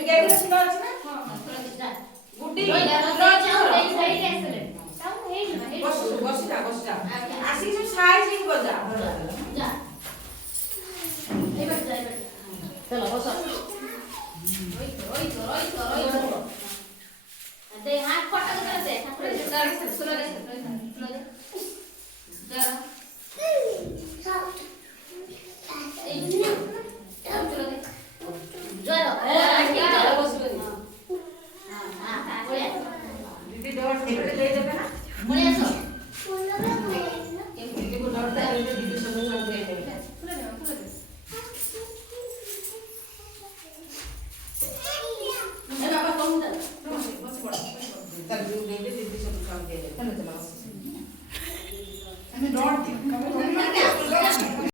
gate रे सुना अछि ना हां थोड़ा जा गुड्डी बस जा आसी जो साइज ही बजा जा ए बैठ जा चलो बस रोई दे हाथ फटा कर दे ठाकुर दे गाड़ी से सुनो दे जा दीदी डोर से ले देबे ना दीदी को डोर दे दीदी सब दे देबे बाबा कौन दे बस बड़ा चल दीदी सब दे दे चलो चलो हमें डोर दे